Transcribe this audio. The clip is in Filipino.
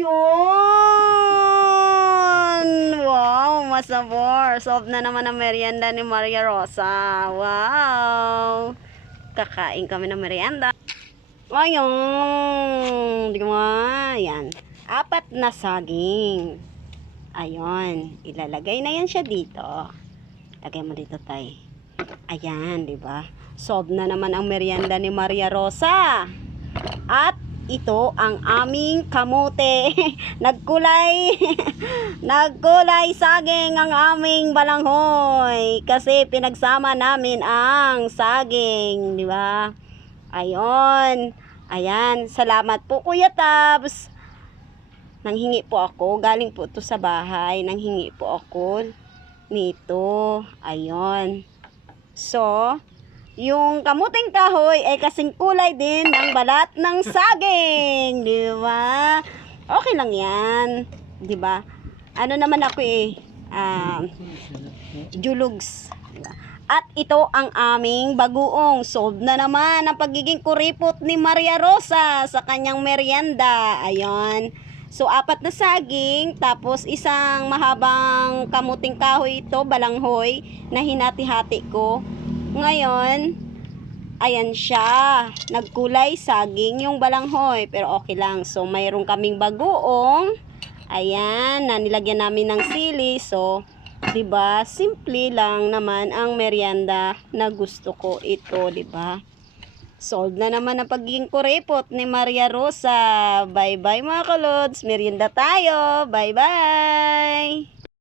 Ayun! Wow, masabor. Solve na naman ang merienda ni Maria Rosa. Wow! Kakain kami ng merienda. Ayun! Di ba? Yan. 4 na saging. Ayun. Ilalagay na yan siya dito. Lagay mo dito, tay. Ayan, di ba? Solve na naman ang merienda ni Maria Rosa. At ito ang aming kamote. Nagkulay nagkulay saging ang aming balanghoy kasi pinagsama namin ang saging, di ba? Ayon. Ayan, salamat po Kuya Tabs. Nanghingi po ako, galing po to sa bahay. Nanghingi po ako nito. Ayon. So, yung kamuting kahoy ay kasing kulay din ng balat ng saging, di ba? Okay lang 'yan, di ba? Ano naman ako julugs. Diba? At ito ang aming bagoong. Solve na naman ang pagiging kuripot ni Maria Rosa sa kanyang merienda. Ayun. So, 4 na saging, tapos isang mahabang kamuting kahoy ito, balanghoy, na hinati-hati ko. Ngayon, ayan siya. Nagkulay saging yung balanghoy. Pero okay lang. So, mayroon kaming bagoong. Ayan, na nilagyan namin ng sili. So, 'di ba? Simple lang naman ang merienda na gusto ko ito, 'di ba? Solve na naman ang pagiging kuripot ni Maria Rosa. Bye-bye mga kalods. Merienda tayo. Bye-bye.